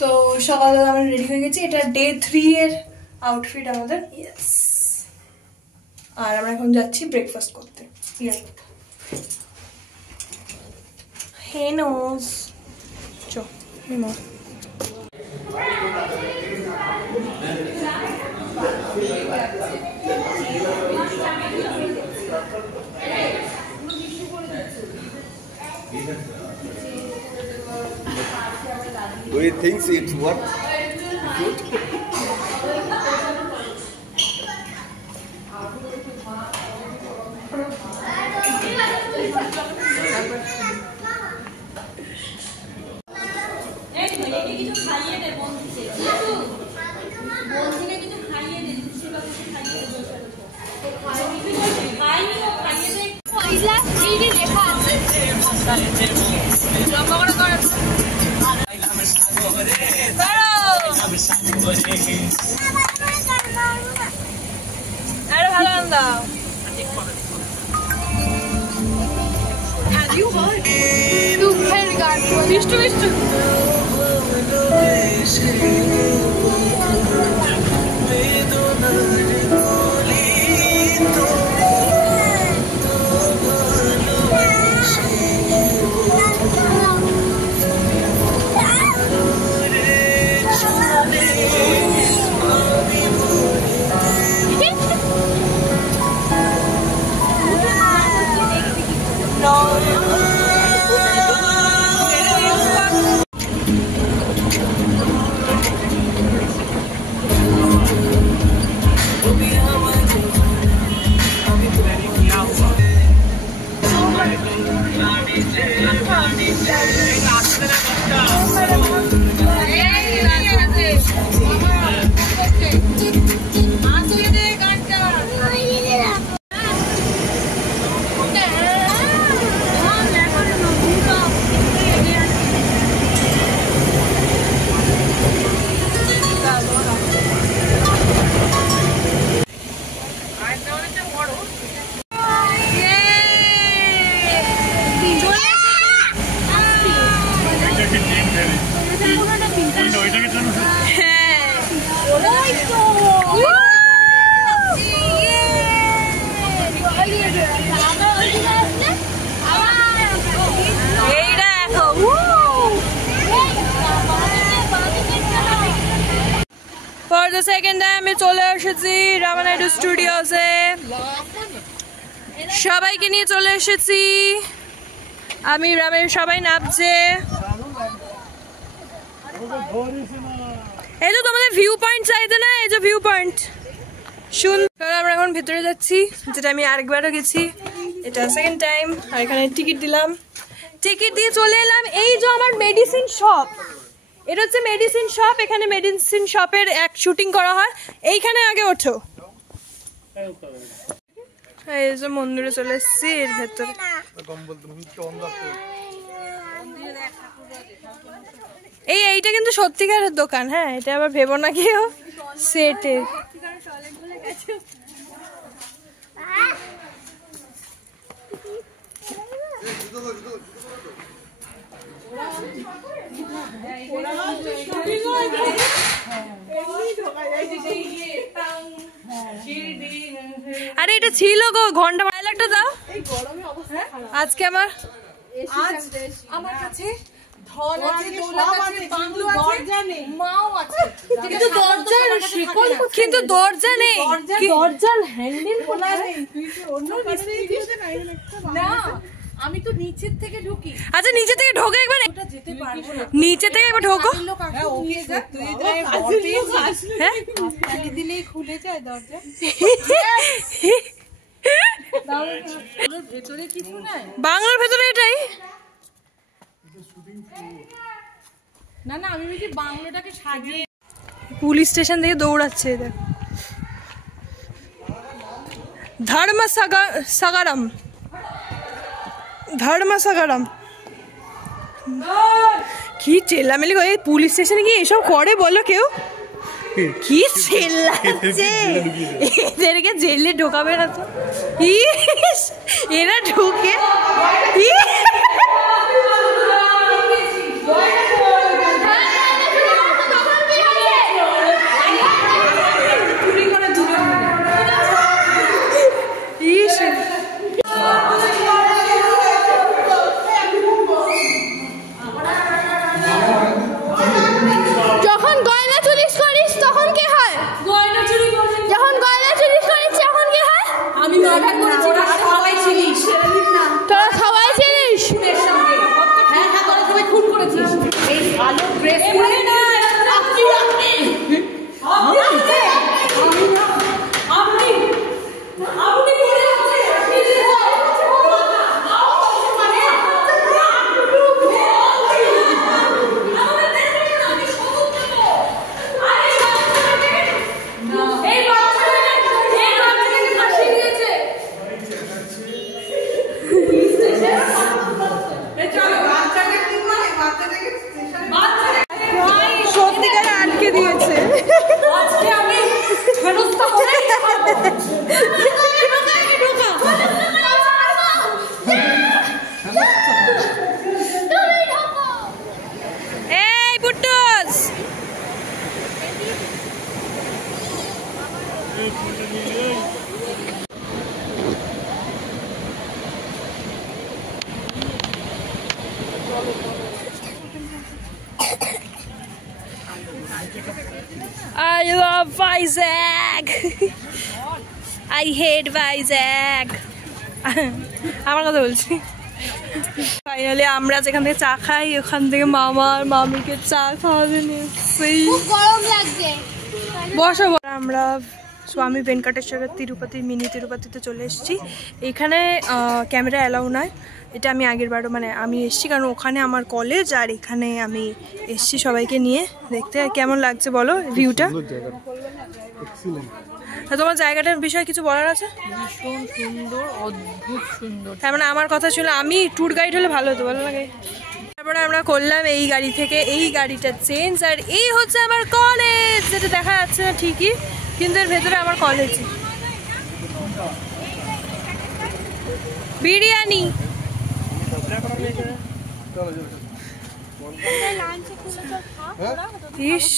তো সকালবেলা আমরা রেডি হয়ে গেছি, এটা ডে 3 এর আউটফিট আমাদের। ইয়েস, আর আমরা এখন যাচ্ছি ব্রেকফাস্ট করতে। হেনোস চো হেনো Do you think it's what? For the second time আমি চলে এসেছি রামানাইডু স্টুডিওসে, সবাইকে নিয়ে চলে এসেছি আমি। রামের সবাই নামছে, এই যে তোমাদের ভিউ পয়েন্ট চাইতে না, এই যে ভিউ পয়েন্ট শুন। আমরা এখন ভেতরে যাচ্ছি, যেটা আমি আরেকবারও গেছি, এটা সেকেন্ড টাইম। আর এখানে টিকিট দিলাম, টিকিট দিয়ে চলে এলাম। এই যে আমার মেডিসিন শপ, এটা হচ্ছে মেডিসিন শপ। এখানে মেডিসিন শপের এক শুটিং করা হয়। এইখানে আগে ওঠো, এই যে মন্দিরে চলে এসেছি এর ভেতরে। এইটা কিন্তু সত্যিকারের দোকান, হ্যাঁ, এটা আবার ভেবো না কেউ সেটে। আরে এটা ছিল গো, ঘন্টা একটা দাও আজকে। আমার কাছে কিন্তু দরজা নেই, দরজার হ্যান্ডেল খোলা নেই। আমি তো নিচের থেকে ঢুকি। আচ্ছা নিচে থেকে ঢোকে একবার, নিচে থেকে একবার ঢোকো। দিলেই খুলে যায় দরজা। বাংলার ভেতরে এটাই না, না আমি বলছি বাংলাটাকে সাজিয়ে। পুলিশ স্টেশন থেকে দৌড়াচ্ছে, দেখ ধর্মসাগরম, ধর্মসাগরম। কি চেল্লামেলি করে পুলিশ স্টেশনে গিয়ে এসব করে বলো কেউ? কি চেল্লাচ্ছে, এদেরকে জেলে ঢোকাবে না তো? এরা ঢুকে ড্রেস পরে না সত্যিকারে আটকে দিয়েছে। এই বুট্টুস I love Vizag. I hate Vizag. আমার কথা বলছি। ফাইনালি আমরা যেখান থেকে চা খাই ওখান থেকে মামার মামিকে চা খাওয়াতে নিয়েছি। গরম লাগছে। বসো আমরা স্বামী ভেঙ্কটেশ্বরের তিরুপতি মিনি তিরুপতিতে চলে এসেছি। এখানে ক্যামেরা অ্যালাউ নয়, এটা আমি আগের বারও মানে আমি এসেছি কারণ ওখানে আমার কলেজ আর এখানে আমি এসেছি সবাইকে নিয়ে দেখতে। কেমন লাগছে বলো ভিউটা? তোমার জায়গাটার বিষয়ে কিছু বলার আছে? ভীষণ সুন্দর, অদ্ভুত সুন্দর। তার মানে আমার কথা ছিল আমি ট্যুর গাইড হলে ভালো হতো, ভালো লাগে। তারপরে আমরা করলাম এই গাড়ি থেকে এই গাড়িটা চেঞ্জ, আর এই হচ্ছে আমার কলেজ, যেটা দেখা যাচ্ছে না ঠিকই কিন্তু এর ভেতরে আমার কলেজ। বিরিয়ানি ইস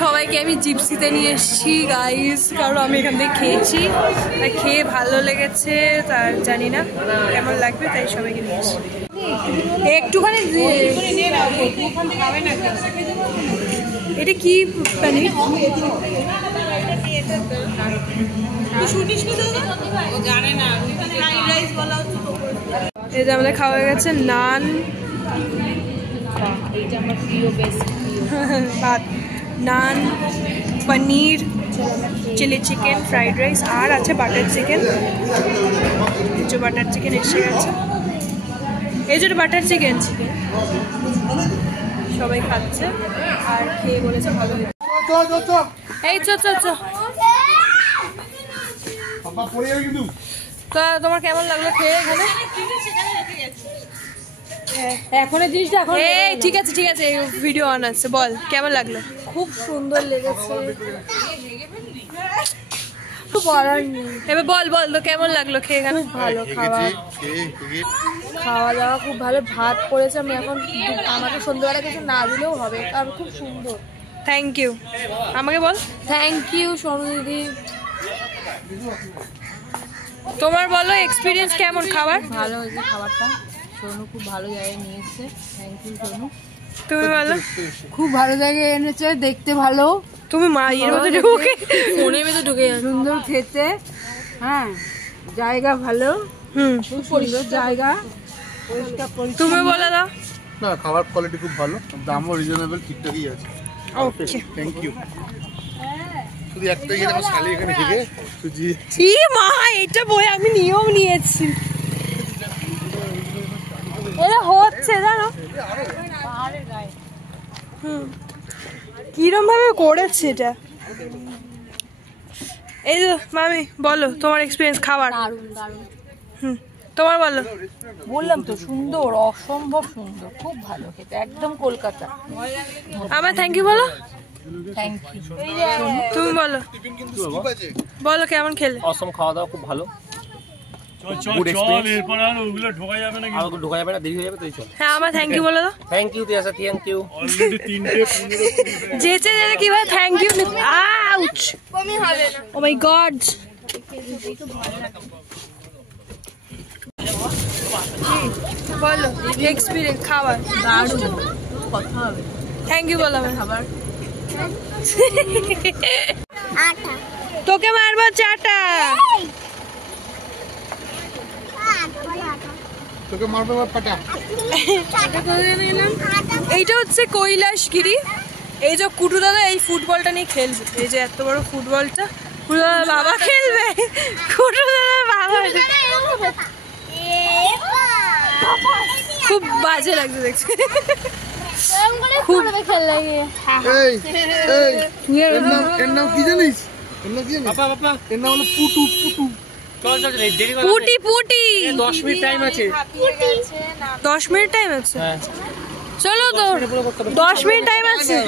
সবাইকে আমি জিপসিতে নিয়ে এসেছি গাইস, কারণ আমি এখান থেকে খেয়েছি, খেয়ে ভালো লেগেছে, তার জানি না কেমন লাগবে, তাই সবাইকে নিয়ে এসেছি। একটুখানি এটা কি পানির? এই যে আমাদের খাওয়া হয়ে গেছে নান, ভাত, নান, পনির, চিলি চিকেন, ফ্রাইড রাইস, আর আছে বাটার চিকেন। এই যে বাটার চিকেন এসে গেছে, এই যে বাটার চিকেন। সবাই খাচ্ছে আর খেয়ে বলেছে ভালো হয়েছে। এই চো চো চো। তা তোমার কেমন লাগলো খেয়ে এখানে? এখন এই জিনিসটা এখন এই ঠিক আছে ঠিক আছে, ভিডিও অন আছে, বল কেমন লাগলো? খুব সুন্দর লেগেছে, বলার নেই। এবার বল বল তো কেমন লাগলো খেয়ে এখানে? ভালো খাওয়া দাওয়া খুব ভালো, ভাত করেছে। আমি এখন আমাকে সন্ধ্যাবেলা কিছু না দিলেও হবে, আর খুব সুন্দর। Thank you. আমাকে বল। থ্যাংক ইউ সোনু দিদি। তোমার বলো এক্সপিরিয়েন্স কেমন খাবার? ভালো হয়েছে খাবারটা, সোনু খুব ভালো জায়গায় নিয়ে এসছে। Thank you Sonu. তুমি বলো। খুব ভালো জায়গায় এনেছে, দেখতে ভালো। তুমি মা এর মধ্যে ঢুকে মনের মধ্যে ঢুকে সুন্দর খেতে, হ্যাঁ জায়গা ভালো, খুব সুন্দর জায়গা, পরিষ্কার পরিচ্ছন্ন। তুমি বলে দাও। না, খাবার কোয়ালিটি খুব ভালো, দামও রিজনেবল, ঠিকঠাকই আছে। Okay thank you. শুধু একটা গিয়ে আমার শালি এখানে থেকে সুজি কি মা এটা বই আমি নিয়ম নিয়েছি, এটা হচ্ছে জানো কিরম ভাবে করেছে এটা। এই তো মামি বলো তোমার এক্সপিরিয়েন্স খাবার। দারুণ দারুণ। তোমার বলো। বললাম তো সুন্দর, অসম্ভব সুন্দর, খুব ভালো খেতে, একদম কলকাতা। আমার থ্যাংক ইউ বলো। Thank you. তুমি বলো, বলো কেমন খেলে? অসম খাওয়া দাওয়া খুব ভালো, ঢোকা যাবে না, দেরি হয়ে যাবে, তুই চল। হ্যাঁ আমার থ্যাংক ইউ বলো তো। Thank you Tiyasa, thank you. যেচে যেতে কি ভাই থ্যাংক ইউ। আউচ কমই হবে না। ও মাই গড। বলো এক্সপিরিয়েন্স খাবার। দারুণ কথা হবে। থ্যাংক ইউ বলো আমার খাবার। তোকে মারবো চাটা। তোকে মারবো পাটা। এইটা হচ্ছে কৈলাসগিরি। এই যে কুটু দাদা এই ফুটবলটা নিয়ে খেলবে, এই যে এত বড় ফুটবলটা কুটু দাদার বাবা খেলবে। কুটু দাদার বাবা খুব বাজে লাগছে দেখছি। এর নাম কি জানিস? বাবা বাবা এর নাম হলো পুটু পুটু। চল চল দেরি করে পুটি পুটি 10 মিনিট টাইম আছে। 10 মিনিট টাইম আছে। হ্যাঁ চলো তো 10 মিনিট টাইম আছে।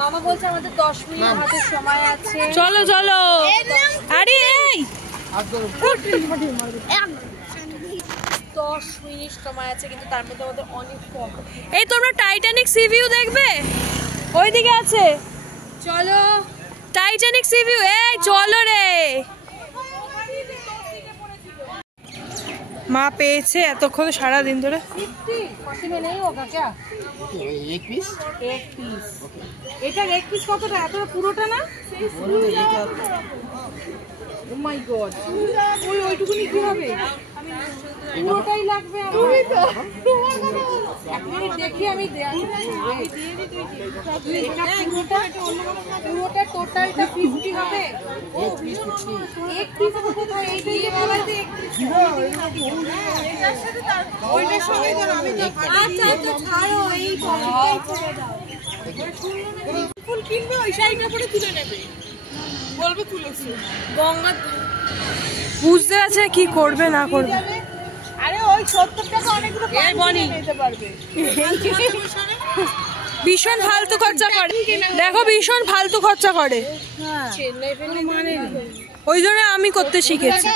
মামা বলছে আমাদের 10 মিনিট হাতে সময় আছে। চলো চলো। আরে এই 10 মিনিট সময় আছে, কিন্তু তার মধ্যে আমাদের অনেক কম। এই তোমরা টাইটানিক সি ভিউ দেখবে? ওইদিকে আছে, চলো টাইটানিক সি ভিউ। এই চলো রে। মা পেয়েছে এতক্ষণ সারা দিন ধরে। नहीं होगा क्या? एक पीस एक पीस। এটা এক পিস কতটা? এত পুরোটা না? ও মাই গড, ওইটুকুনি কি হবে? পুরোটাই লাগবে আমার। এক মিনিট দেখি আমি পুরোটা টোটালটা 50 হবে। এক পিস কত? এইটাই বলাতে ওইটার সঙ্গে আমি তো আচ্ছা তো ছাড়ো, এই ফুল কিনবে, ওই শাড়িটা পরে তুলে নেবে, বলবে তুলেছে। গঙ্গা বুঝতে আছে কি করবে না করবে। আরে ওই 70 টাকা অনেকগুলো পানি নিতে পারবে। ভীষণ ফালতু খরচা করে, দেখো ভীষণ ফালতু খরচা করে। ওই জন্য আমি করতে শিখেছি।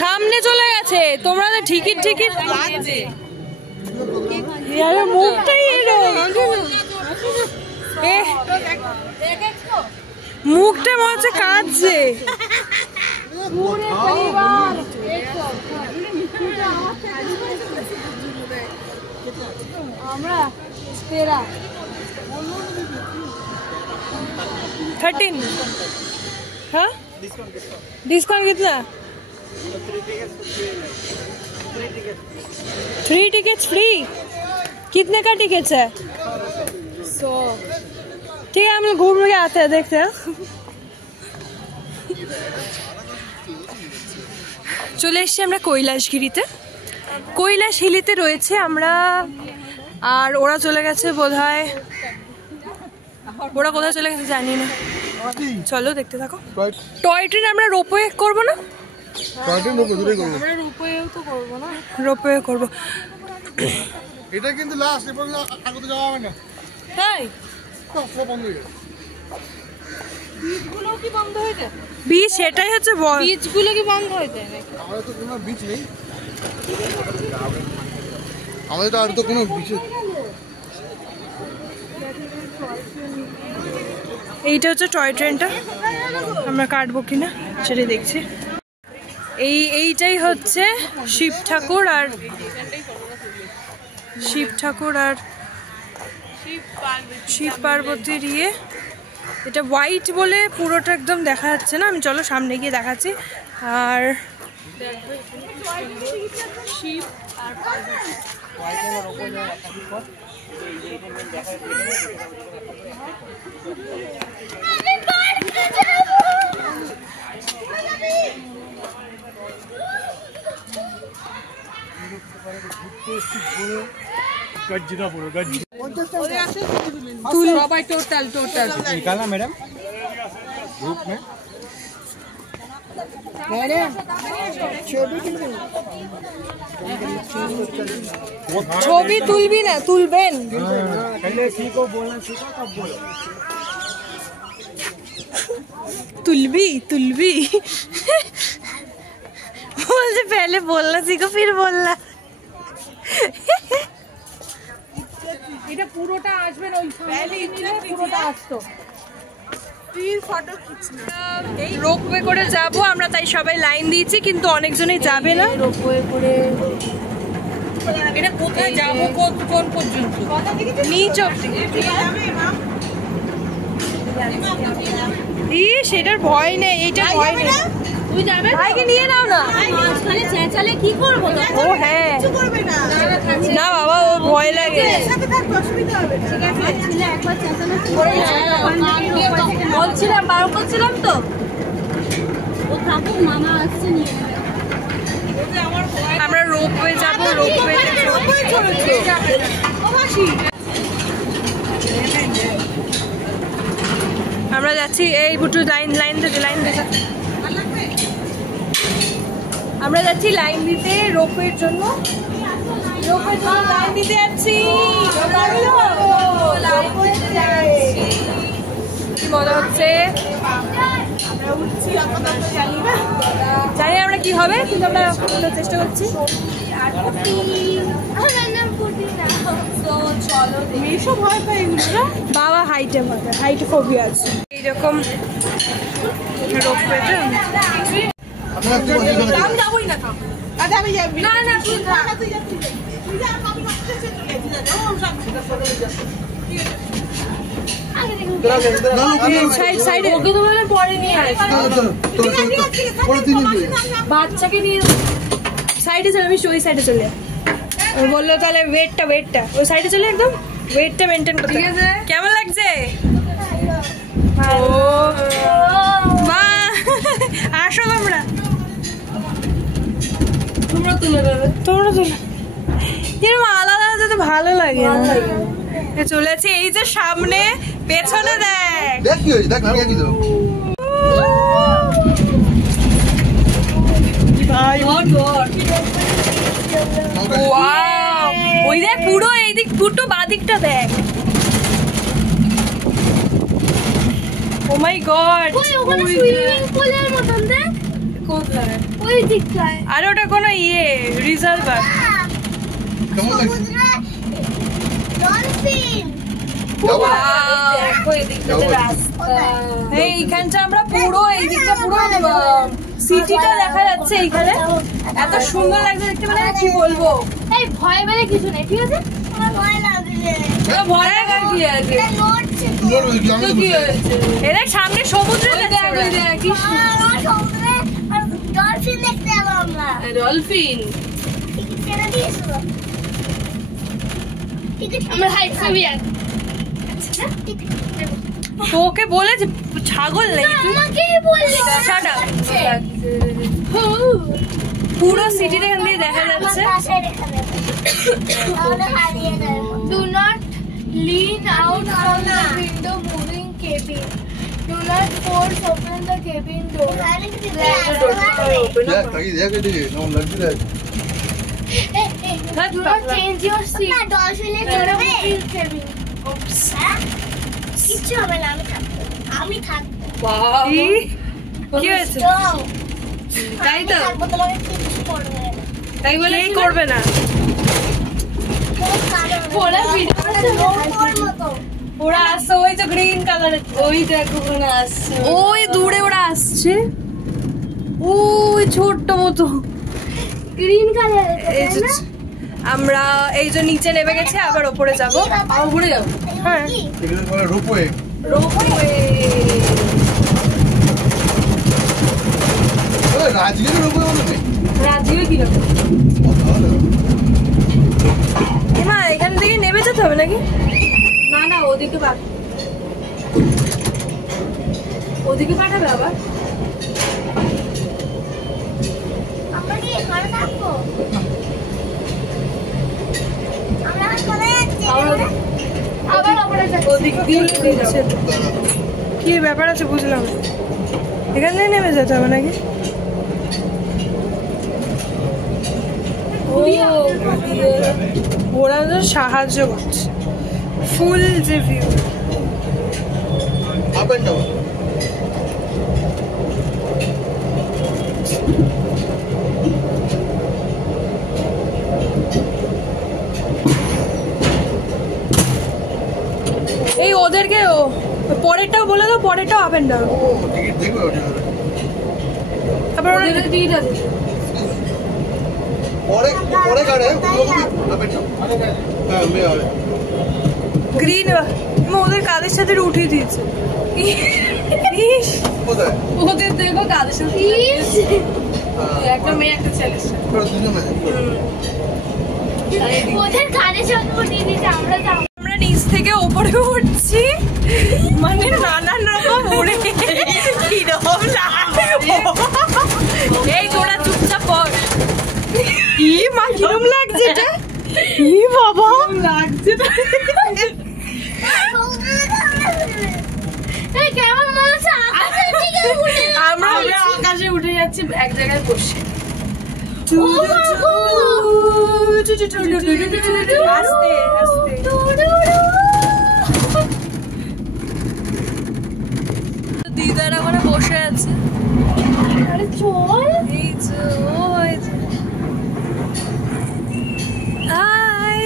সামনে চলে গেছে, তোমরা তো টিকিট টিকিট মুখটাই মুখটা মনে হচ্ছে কাঁদছে। আমরা 13। हाँ डिस्काउंट कितना? 3 टिकट्स फ्री। कितने का टिकट्स है? 100। ठीक है हम लोग घूम के आते हैं, देखते हैं। চলে এসছি আমরা কৈলাসগিরিতে। কৈলাসহিলিতে রয়েছে আমরা, আর ওরা চলে গেছে বোধহয়। ওরা কোথায় চলে গেছে জানি না। চলো দেখতে থাকো। টয় ট্রেন আমরা রোপওয়ে করবো না? আমরা রূপেও তো করব না, রোপওয়ে করবো। এটা কিন্তু লাস্ট, এরপর আগতে যাওয়া হবে না। তাই সব বন্ধ হয়ে যাবে। বীজগুলো কি বন্ধ হয়ে যায়? বীজ সেটাই হচ্ছে বীজগুলো কি বন্ধ হয়ে যায় নাকি? আমাদের তো কোনো বীজ নেই, আমাদের তো আর তো কোনো বীজ। এইটা হচ্ছে টয় ট্রেনটা, আমরা কাটবো কিনা সেটা দেখছি। এইটাই হচ্ছে শিব ঠাকুর আর শিব পার্বতীর ইয়ে। এটা হোয়াইট বলে পুরোটা একদম দেখা যাচ্ছে না। আমি চলো সামনে গিয়ে দেখাচ্ছি। আর শিব আর সবাই টোটাল निकालना मैडम ग्रुप में। ছবি তুলবি না? তুলবেন। तुलबी बोलते पहले बोलना सीखो फिर बोलना। এটা পুরোটা আসবে না, ওই পুরোটা আসতো। রোপওয়ে করে যাব আমরা, তাই সবাই লাইন দিয়েছি, কিন্তু অনেকজনই যাবে না। রোপওয়ে করে এটা কোথায় যাবো, কোন পর্যন্ত? নিচ অব্দি। সেটার ভয় নেই, এইটার ভয় নেই। তুই যাবে ভাইকে নিয়ে নাও না। মাঝখানে চেঁচালে কি করবো? ও হ্যাঁ, না বাবা ও ভয় লাগে। বলছিলাম বারো করছিলাম তো, ও থাকুক, মামা আসছে নিয়ে। আমরা রোপওয়ে যাবো, রোপওয়ে আমরা যাচ্ছি। এই বুটু লাইন থেকে আমরা যাচ্ছি লাইন দিতে রোপওয়ের জন্য। লাইন দিতে যাচ্ছি। কি মজা হচ্ছে, জানি আমরা কি হবে, কিন্তু আমরা চেষ্টা করছি। বাবা হাইটে ফোবিয়া আছে। এইরকম রোপওয়েতে বাচ্চাকে নিয়ে সাইডে চলে, আমি ওই সাইডে চলে। ও বললো তাহলে ওয়েটটা ওই সাইডে চলে, একদম ওয়েটটা মেনটেন করতে। ঠিক আছে, কেমন লাগছে? ও মা আসো, তোমরা তুলে এরকম আলাদা যেতে ভালো লাগে না। চলেছে এই যে সামনে, পেছনে দেখ কি হয়েছে, দেখ আমি কি দেবো ভাই। ওই দেখ পুরো এই দিক, পুরো বাদিকটা দেখ। ও মাই গড, আর ওটা কোনো রিজার্ভার। এইখানটা আমরা পুরো এই দিকটা পুরো সিটিটা দেখা যাচ্ছে। এইখানে এত সুন্দর লাগছে দেখতে, মানে কি বলবো। এই ভয় মানে কিছু নেই, ঠিক আছে? ভয় লাগার কি আছে? এর সামনে সমুদ্রে ডলফিন। তোকে বলেছে ছাগল নেই, পুরো সিটিটা এখান দিয়ে দেখা যাচ্ছে। Do not lean out from the window moving cabin. Do not force open the cabin door. Do not change your seat. Moving cabin. কিচ্ছু হবে না, আমি থাকবো। কি হয়েছে? তাই তো, তোমাকে কিছু করবে না। তাই বলে করবে না। ওরা আসছে, ওই তো গ্রিন কালারের, ওই দেখো ওখানে আসছে, ওই দূরে ওরা আসছে, ওই ছোট্ট মতো গ্রিন কালার। আমরা এই যে নিচে নেমে গেছি, আবার ওপরে যাবো, ঘুরে যাবো। হ্যাঁ, রোপওয়ে রাজীব কিরকম? মা এখান থেকে নেমে যেতে হবে নাকি? না ওদিকে পাঠাবে আবার। আমরা কি এখানে থাকবো? আবার ওপরে যাচ্ছি। ওদিক দিয়ে যাচ্ছে। কি ব্যাপার আছে বুঝলাম, এখান থেকে নেমে যেতে হবে নাকি? ওরা তো সাহায্য করছে, ফুল যে ভিউ। Up and down. এই ওদেরকে পরেরটাও বলে দাও, পরেরটাও আপ এন্ড ডাউন। টিকিট দেখবে ওটা, তারপর ওরা টিকিট আছে পরে কাটে আপ এন্ড ডাউন। হ্যাঁ, গ্রিন ওদের কাদের সাথে উঠিয়ে দিয়েছে। ইস, ওদের দেখো কাদের সাথে একটা মেয়ে একটা ছেলের সাথে। ওদের কানে জন্ম দিয়ে দিতে আমরা যাবো। আমরা নিচ থেকে ওপরে উঠছি, মানে নানান রকম উড়ে কিরকম লাগে। এই তোরা চুপচাপ বস। ই মা কিরম লাগছে এটা, ই বাবা লাগছে। এই কেমন মনে হচ্ছে আকাশের দিকে উঠে আমরা আকাশে উঠে যাচ্ছি এক জায়গায় বসে। আস্তে আস্তে দিদারা ওখানে বসে আছে। আরে চল। এই যে ওই যে। High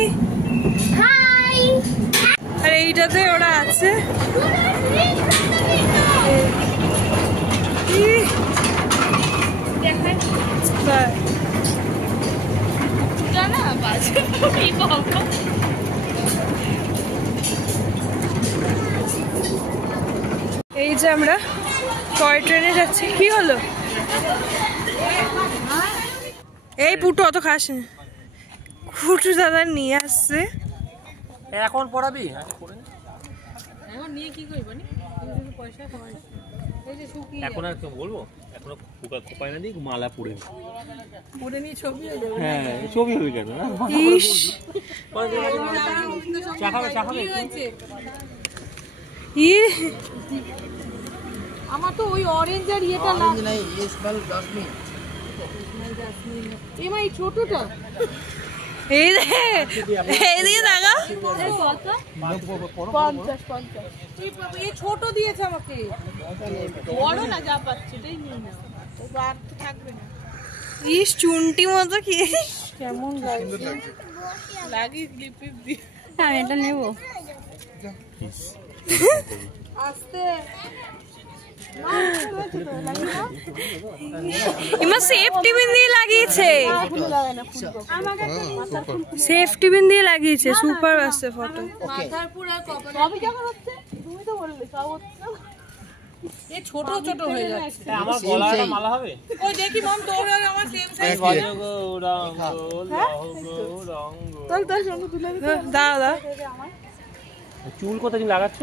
high. আর এইটাতে ওরা আছে। এই যে আমরা টয় ট্রেনে যাচ্ছি। কি হলো? এই পুটু অত খাস না, পুটু দাদা নিয়ে আসছে। এখন পড়াবি? এখন নিয়ে কি করবো নি? পয়সা হয় এই যে শুকিয়ে এখন আর কেউ বলবো? এখনো খোপায় না দিই, মালা পরে পরে নিয়ে ছবি হয়ে যাবে। হ্যাঁ ছবি হবে কেন? ইস, চা খাবে? চা খাবে? ই আমার তো ওই অরেঞ্জ আর ইয়েটা লাগবে। এমা এই ছোটটা এই রে, এইদিকে দেখা। 50 এই ছোট দিয়েছে আমাকে, বড় না যা পাচ্ছি এটাই নিয়ে নাও, ও বার তো থাকবে না। ইস চুনটি মতো কি কেমন লাগছে লাগি লিপিপ দি। আমি এটা নেবো। আস্তে ইমা সেফটি পিন দিয়ে লাগিয়েছে, সেফটি পিন দিয়ে লাগিয়েছে। সুপার আসছে ফটো। মাথার পুরো কপাল সবই যখন হচ্ছে তুমি তো বললে সব হচ্ছে। এই ছোট ছোট হয়ে যাচ্ছে। আমার গলাটা মালা হবে? ওই দেখি মম তোর আর আমার সেম সাইজ। চল তোর সঙ্গে তুলে দে। দাও দাও। চুল কোথায় তুমি লাগাচ্ছ?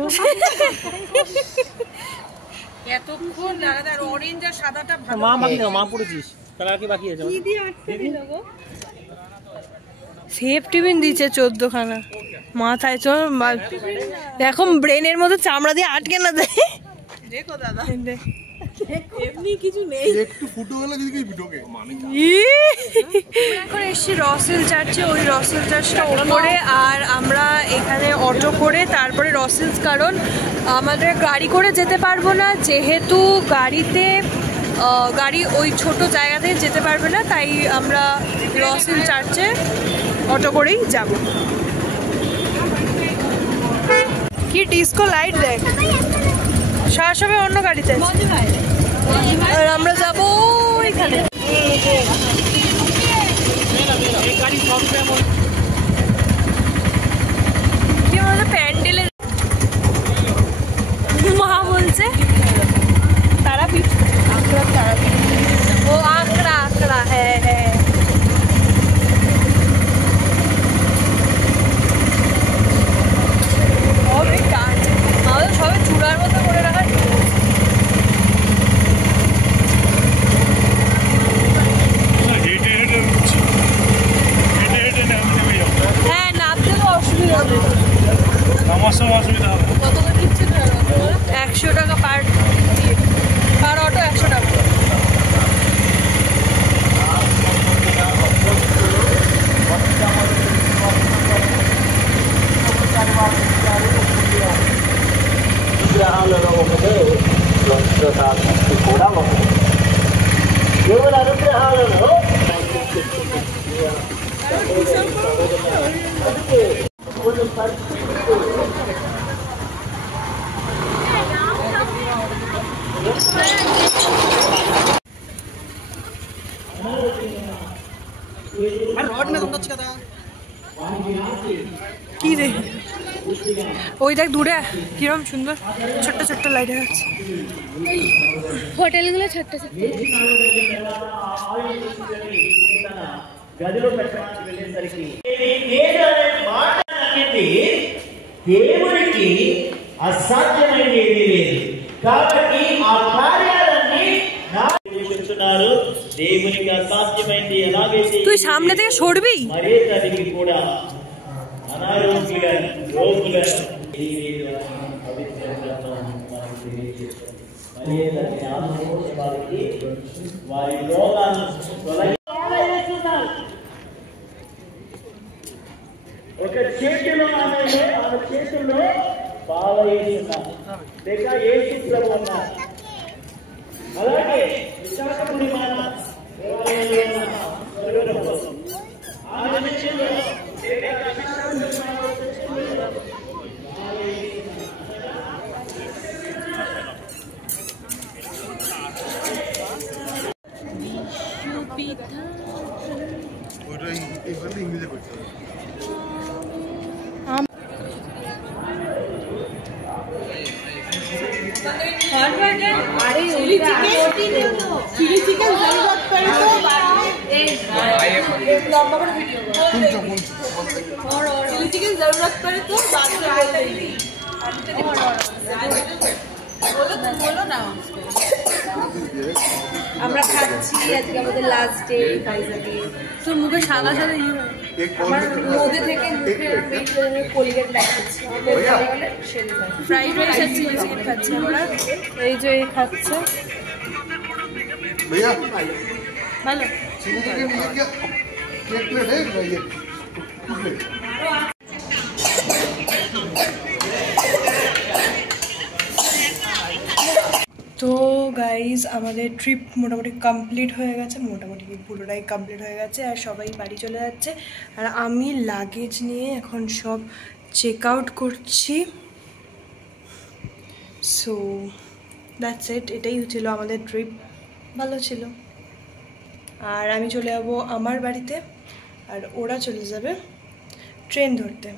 এতক্ষণ লাগা আর অরেঞ্জ আর সাদাটা ভালো। মা বাকি দাও, মা পড়েছিস তাহলে আর কি বাকি আছে? কি দিয়ে আটকে দিল গো? সেফটি পিন দিচ্ছে 14 খানা মাথায়। চল দেখো ব্রেনের মধ্যে চামড়া দিয়ে আটকে না দেয়। দেখো দাদা এমনি কিছু নেই। একটু ফুটো হলে যদি ভিডিওকে এখন এসছি রসেল চার্চে, ওই রসেল চার্চটা ওপরে। আর আমরা এখানে অটো করে তারপরে রসেলস, কারণ আমাদের গাড়ি করে যেতে পারবো না, যেহেতু গাড়ি ওই ছোট জায়গাতে যেতে পারবে না, তাই আমরা রসেল চার্চে অটো করেই যাব। কি ডিস্কো লাইট দেখ, সব অন্য গাড়িতে। আর আমরা যাবো এখানে। কি বলছে প্যান্ডেলে মা বলছে তারাপীঠ, আঁকড়া তারাপীঠ। ও আঁকড়া আঁকড়া, হ্যাঁ হ্যাঁ। সবে কাজ আমাদের সবে চূড়ার মতো করে রাখা। হ্যাঁ নামতে তো অসুবিধা হবে, অসুবিধা হবে। 100 টাকা পার অটো, 100 টাকা। কি রে ওই দেখ দূরে কিরম সুন্দর ছোট্ট ছোট্ট লাইট আছে। হোটেলগুলো ছোট্ট ছোট্ট। గదిలో పెట్టడానికి వెళ్ళేసరికి దేవునికి అసాధ్యమైనది ఏది లేదు కాబట్టి ఆ కార్యాలన్నీ చెప్తున్నారు. దేవునికి అసాధ్యమైనది ఎలాగైతే তুই সামনে থেকে সরবি మరే తల్లికి కూడా అనారోగ్యులను రోగులను పవిత్ర గ్రంథం మనకు తెలియజేస్తుంది. మరే తల్లి ఆలోచించే వారికి వారి రోగాలను తొలగి ఒక చేతిలో ఆమె చేతుల్లో బాలయేసు ఉన్నారు, లేక యేసు ప్రభు ఉన్నారు. అలాగే విశాఖపురి మన దేవాలయంలో ఉన్న ఆమె విషయంలో ইংরেজি করতে চিলি চিকেন জরুরত পড়ে তো চিলি চিকেন জরুরত পড়ে তো বলো না। আমরা খাচ্ছি আজকে আমাদের লাস্ট ডে ভাইজাকে। তোর মুখে সাদা সাদা আমার রোদে থেকে মুখে কোলগেট লাগাচ্ছি। ফ্রাইড রাইস আর চিলি চিকেন খাচ্ছি আমরা। এই যে খাচ্ছে भैया ভালো। चिली चिकन क्या एक प्लेट है भैया प्लेट তো গাইজ আমাদের ট্রিপ মোটামুটি কমপ্লিট হয়ে গেছে, মোটামুটি পুরোটাই কমপ্লিট হয়ে গেছে আর সবাই বাড়ি চলে যাচ্ছে। আর আমি লাগেজ নিয়ে এখন সব চেক আউট করছি। সো দ্যাটস ইট, এটাই ছিল আমাদের ট্রিপ, ভালো ছিল। আর আমি চলে যাবো আমার বাড়িতে আর ওরা চলে যাবে ট্রেন ধরতে।